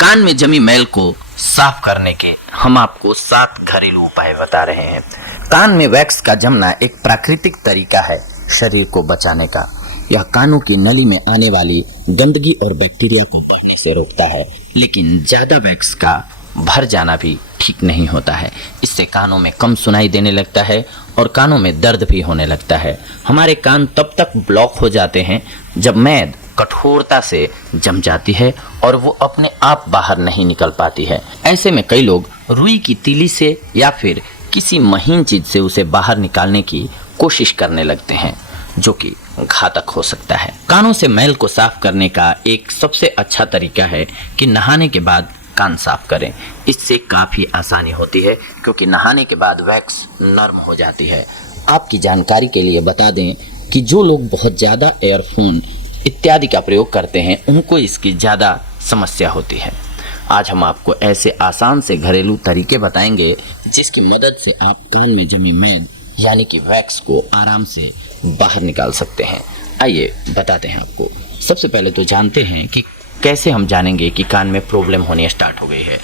कान में जमी मैल को साफ करने के हम आपको 7 घरेलू उपाय बता रहे हैं। कान में वैक्स का जमना एक प्राकृतिक तरीका है शरीर को बचाने का। यह कानों की नली में आने वाली गंदगी और बैक्टीरिया को बढ़ने से रोकता है, लेकिन ज्यादा वैक्स का भर जाना भी ठीक नहीं होता है। इससे कानों में कम सुनाई देने लगता है और कानों में दर्द भी होने लगता है। हमारे कान तब तक ब्लॉक हो जाते हैं जब मैद कठोरता से जम जाती है और वो अपने आप बाहर नहीं निकल पाती है। ऐसे में कई लोग रुई की तीली से या फिर किसी महीन चीज से उसे बाहर निकालने की कोशिश करने लगते हैं, जो कि घातक हो सकता है। कानों से मैल को साफ करने का एक सबसे अच्छा तरीका है कि नहाने के बाद कान साफ करें। इससे काफी आसानी होती है क्योंकि नहाने के बाद वैक्स नरम हो जाती है। आपकी जानकारी के लिए बता दें कि जो लोग बहुत ज्यादा एयरफोन इत्यादि का प्रयोग करते हैं उनको इसकी ज्यादा समस्या होती है। आज हम आपको ऐसे आसान से घरेलू तरीके बताएंगे जिसकी मदद से आप कान में जमी मैल यानी कि वैक्स को आराम से बाहर निकाल सकते हैं। आइए बताते हैं आपको। सबसे पहले तो जानते हैं कि कैसे हम जानेंगे कि कान में प्रॉब्लम होनी स्टार्ट हो गई है।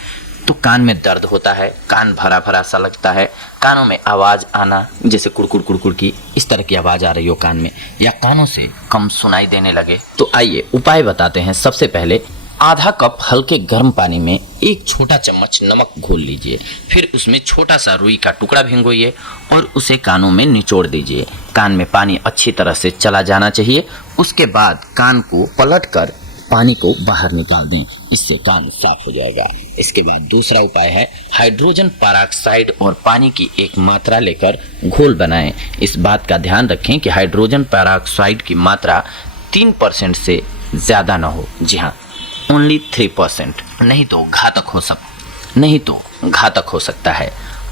तो कान में दर्द होता है, कान भरा भरा सा लगता है, कानों में आवाज़ आना जैसे कुड़कुड़ कुड़कुड़ की इस तरह की आवाज़ आ रही हो कान में, या कानों से कम सुनाई देने लगे। तो आइए उपाय बताते हैं। सबसे पहले आधा कप हल्के गर्म पानी में 1 छोटा चम्मच नमक घोल लीजिए, फिर उसमें छोटा सा रुई का टुकड़ा भिगोइए और उसे कानों में निचोड़ दीजिए। कान में पानी अच्छी तरह से चला जाना चाहिए। उसके बाद कान को पलटकर पानी को बाहर निकाल दें, इससे कान साफ हो जाएगा। इसके बाद दूसरा उपाय है हाइड्रोजन पेरोक्साइड और पानी की एक मात्रा लेकर घोल बनाएं। इस बात का ध्यान रखें कि हाइड्रोजन पेरोक्साइड की मात्रा 3% से ज़्यादा ना हो। जी हाँ, ओनली 3%, नहीं तो घातक हो सकता है।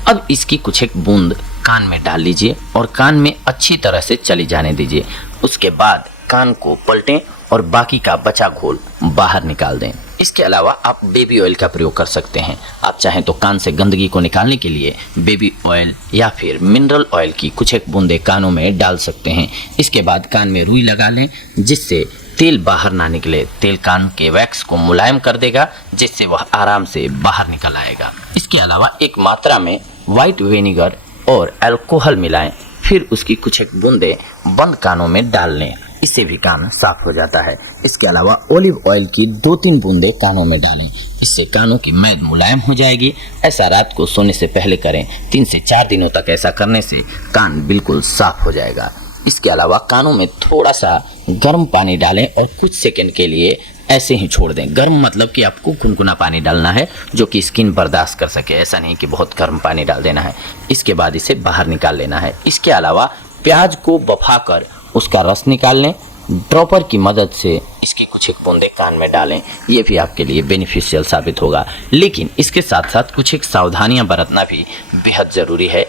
अब इसकी कुछ एक बूंद कान में डाल लीजिए और कान में अच्छी तरह से चली जाने दीजिए। उसके बाद कान को पलटें और बाकी का बचा घोल बाहर निकाल दें। इसके अलावा आप बेबी ऑयल का प्रयोग कर सकते हैं। आप चाहें तो कान से गंदगी को निकालने के लिए बेबी ऑयल या फिर मिनरल ऑयल की कुछ एक बूंदे कानों में डाल सकते हैं। इसके बाद कान में रुई लगा लें जिससे तेल बाहर ना निकले। तेल कान के वैक्स को मुलायम कर देगा जिससे वह आराम से बाहर निकल आएगा। इसके अलावा एक मात्रा में व्हाइट विनेगर और अल्कोहल मिलाएं, फिर उसकी कुछ एक बूंदे बंद कानों में डाल लें, इससे भी कान साफ हो जाता है। इसके अलावा ऑलिव ऑयल की 2-3 बूंदे कानों में डालें, इससे कानों की मैद मुलायम हो जाएगी। ऐसा रात को सोने से पहले करें। 3 से 4 दिनों तक ऐसा करने से कान बिल्कुल साफ हो जाएगा। इसके अलावा कानों में थोड़ा सा गर्म पानी डालें और कुछ सेकंड के लिए ऐसे ही छोड़ दें। गर्म मतलब कि आपको गुनगुना पानी डालना है जो कि स्किन बर्दाश्त कर सके, ऐसा नहीं कि बहुत गर्म पानी डाल देना है। इसके बाद इसे बाहर निकाल लेना है। इसके अलावा प्याज को बफाकर उसका रस निकाल लें। ड्रॉपर की मदद से इसकी कुछ एक बूंदे कान में डालें, ये भी आपके लिए बेनिफिशियल साबित होगा। लेकिन इसके साथ साथ कुछ एक सावधानियां बरतना भी बेहद ज़रूरी है।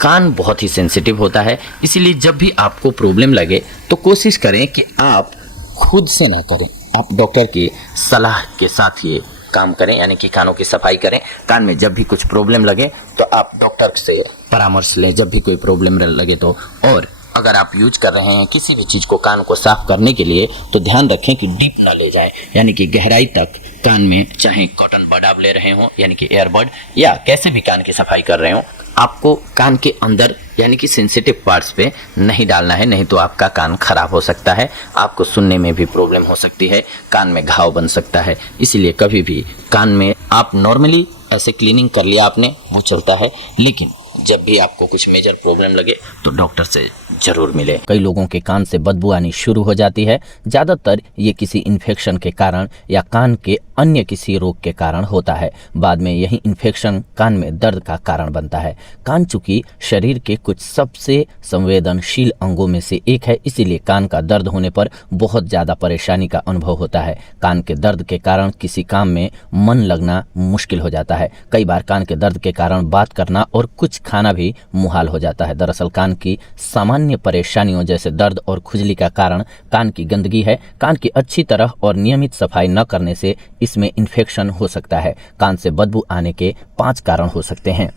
कान बहुत ही सेंसिटिव होता है, इसीलिए जब भी आपको प्रॉब्लम लगे तो कोशिश करें कि आप खुद से ना करें, आप डॉक्टर की सलाह के साथ ये काम करें, यानी कि कानों की सफाई करें। कान में जब भी कुछ प्रॉब्लम लगे तो आप डॉक्टर से परामर्श लें जब भी कोई प्रॉब्लम लगे तो। और अगर आप यूज कर रहे हैं किसी भी चीज़ को कान को साफ करने के लिए तो ध्यान रखें कि डीप ना ले जाएं, यानी कि गहराई तक कान में, चाहे कॉटन बड आप ले रहे हो यानी कि एयरबड, या कैसे भी कान की सफाई कर रहे हो, आपको कान के अंदर यानी कि सेंसिटिव पार्ट्स पे नहीं डालना है, नहीं तो आपका कान खराब हो सकता है, आपको सुनने में भी प्रॉब्लम हो सकती है, कान में घाव बन सकता है। इसीलिए कभी भी कान में आप नॉर्मली ऐसे क्लीनिंग कर लिया आपने वो चलता है, लेकिन जब भी आपको कुछ मेजर प्रॉब्लम लगे तो डॉक्टर से जरूर मिले। कई लोगों के कान से बदबू आनी शुरू हो जाती है। ज़्यादातर ये किसी इन्फेक्शन के कारण या कान के अन्य किसी रोग के कारण होता है। बाद में यही इन्फेक्शन कान में दर्द का कारण बनता है। कान चूंकि शरीर के कुछ सबसे संवेदनशील अंगों में से एक है, इसीलिए कान का दर्द होने पर बहुत ज़्यादा परेशानी का अनुभव होता है। कान के दर्द के कारण किसी काम में मन लगना मुश्किल हो जाता है। कई बार कान के दर्द के कारण बात करना और कुछ खाना भी मुहाल हो जाता है। दरअसल कान की सामान्य परेशानियों जैसे दर्द और खुजली का कारण कान की गंदगी है। कान की अच्छी तरह और नियमित सफाई न करने से इसमें इन्फेक्शन हो सकता है। कान से बदबू आने के 5 कारण हो सकते हैं।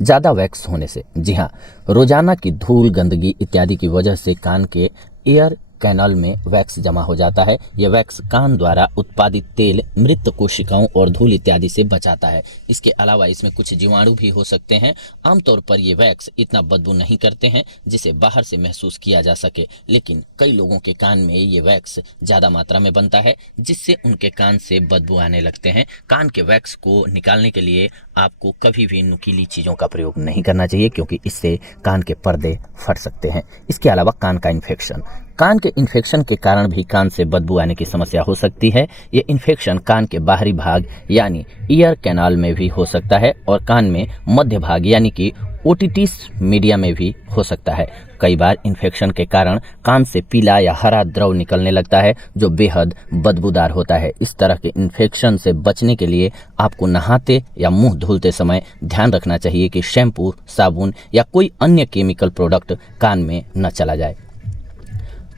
ज़्यादा वैक्स होने से, जी हाँ, रोजाना की धूल, गंदगी इत्यादि की वजह से कान के एयर कैनाल में वैक्स जमा हो जाता है। यह वैक्स कान द्वारा उत्पादित तेल, मृत कोशिकाओं और धूल इत्यादि से बचाता है। इसके अलावा इसमें कुछ जीवाणु भी हो सकते हैं। आमतौर पर ये वैक्स इतना बदबू नहीं करते हैं जिसे बाहर से महसूस किया जा सके, लेकिन कई लोगों के कान में ये वैक्स ज़्यादा मात्रा में बनता है जिससे उनके कान से बदबू आने लगते हैं। कान के वैक्स को निकालने के लिए आपको कभी भी नुकीली चीज़ों का प्रयोग नहीं करना चाहिए, क्योंकि इससे कान के पर्दे फट सकते हैं। इसके अलावा कान का इन्फेक्शन, कान के इन्फेक्शन के कारण भी कान से बदबू आने की समस्या हो सकती है। ये इन्फेक्शन कान के बाहरी भाग यानी ईयर कैनाल में भी हो सकता है और कान में मध्य भाग यानी कि ओटिटिस मीडिया में भी हो सकता है। कई बार इन्फेक्शन के कारण कान से पीला या हरा द्रव निकलने लगता है जो बेहद बदबूदार होता है। इस तरह के इन्फेक्शन से बचने के लिए आपको नहाते या मुंह धुलते समय ध्यान रखना चाहिए कि शैम्पू, साबुन या कोई अन्य केमिकल प्रोडक्ट कान में न चला जाए।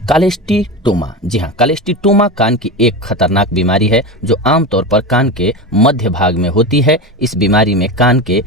कॉलेस्टिटोमा, जी हाँ, कॉलेस्टिटोमा कान की एक खतरनाक बीमारी है जो आमतौर पर कान के मध्य भाग में होती है। इस बीमारी में कान के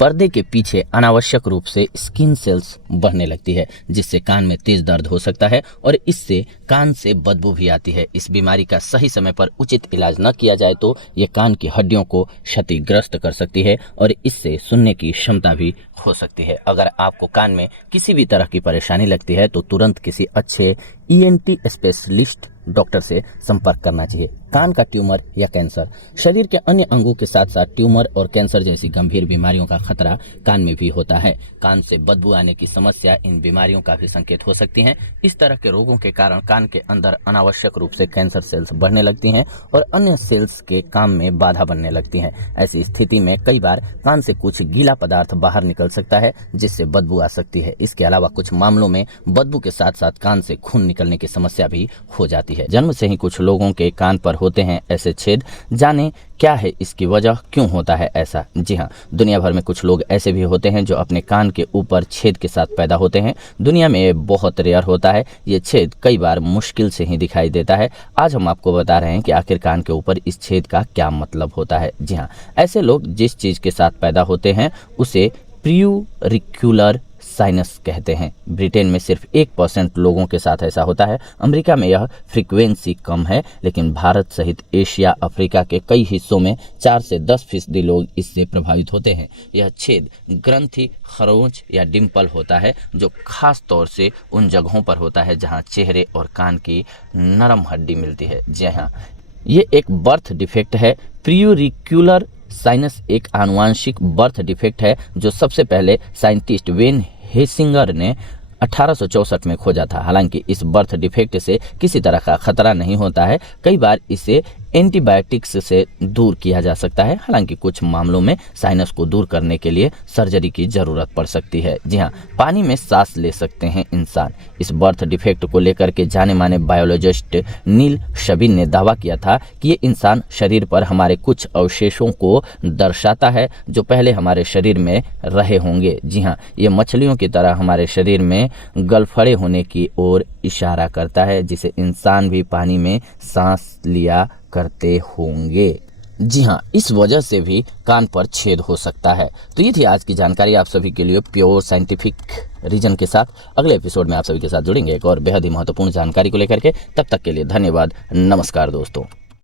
पर्दे के पीछे अनावश्यक रूप से स्किन सेल्स बढ़ने लगती है जिससे कान में तेज दर्द हो सकता है और इससे कान से बदबू भी आती है। इस बीमारी का सही समय पर उचित इलाज न किया जाए तो ये कान की हड्डियों को क्षतिग्रस्त कर सकती है और इससे सुनने की क्षमता भी हो सकती है। अगर आपको कान में किसी भी तरह की परेशानी लगती है तो तुरंत किसी अच्छे ENT स्पेशलिस्ट डॉक्टर से संपर्क करना चाहिए। कान का ट्यूमर या कैंसर, शरीर के अन्य अंगों के साथ साथ ट्यूमर और कैंसर जैसी गंभीर बीमारियों का खतरा कान में भी होता है। कान से बदबू आने की समस्या इन बीमारियों का भी संकेत हो सकती हैं। इस तरह के रोगों के कारण कान के अंदर अनावश्यक रूप से कैंसर सेल्स बढ़ने लगती हैं और अन्य सेल्स के काम में बाधा बनने लगती हैं। ऐसी स्थिति में कई बार कान से कुछ गीला पदार्थ बाहर निकल सकता है जिससे बदबू आ सकती है। इसके अलावा कुछ मामलों में बदबू के साथ साथ कान से खून निकलने की समस्या भी हो जाती है। जन्म से ही कुछ लोगों के कान पर होते हैं ऐसे छेद। जाने क्या है इसकी वजह, क्यों होता है ऐसा? जी हाँ, दुनिया भर में कुछ लोग ऐसे भी होते हैं जो अपने कान के ऊपर छेद के साथ पैदा होते हैं। दुनिया में ये बहुत रेयर होता है। ये छेद कई बार मुश्किल से ही दिखाई देता है। आज हम आपको बता रहे हैं कि आखिर कान के ऊपर इस छेद का क्या मतलब होता है। जी हाँ, ऐसे लोग जिस चीज के साथ पैदा होते हैं उसे प्रियूरिक्युलर साइनस कहते हैं। ब्रिटेन में सिर्फ 1% लोगों के साथ ऐसा होता है। अमेरिका में यह फ्रीक्वेंसी कम है, लेकिन भारत सहित एशिया, अफ्रीका के कई हिस्सों में 4 से 10% लोग इससे प्रभावित होते हैं। यह छेद ग्रंथि, खरोंच या डिम्पल होता है जो खास तौर से उन जगहों पर होता है जहां चेहरे और कान की नरम हड्डी मिलती है। जी हाँ, ये एक बर्थ डिफेक्ट है। प्रियूरिक्युलर साइनस एक आनुवांशिक बर्थ डिफेक्ट है जो सबसे पहले साइंटिस्ट वेन हेसिंगर ने 1864 में खोजा था। हालांकि इस बर्थ डिफेक्ट से किसी तरह का खतरा नहीं होता है। कई बार इसे एंटीबायोटिक्स से दूर किया जा सकता है। हालांकि कुछ मामलों में साइनस को दूर करने के लिए सर्जरी की जरूरत पड़ सकती है। जी हाँ, पानी में सांस ले सकते हैं इंसान। इस बर्थ डिफेक्ट को लेकर के जाने माने बायोलॉजिस्ट नील शबिन ने दावा किया था कि ये इंसान शरीर पर हमारे कुछ अवशेषों को दर्शाता है जो पहले हमारे शरीर में रहे होंगे। जी हाँ, ये मछलियों की तरह हमारे शरीर में गलफड़े होने की ओर इशारा करता है, जिसे इंसान भी पानी में सांस लिया करते होंगे। जी हाँ, इस वजह से भी कान पर छेद हो सकता है। तो ये थी आज की जानकारी आप सभी के लिए प्योर साइंटिफिक रीजन के साथ। अगले एपिसोड में आप सभी के साथ जुड़ेंगे एक और बेहद ही महत्वपूर्ण जानकारी को लेकर के। तब तक के लिए धन्यवाद। नमस्कार दोस्तों।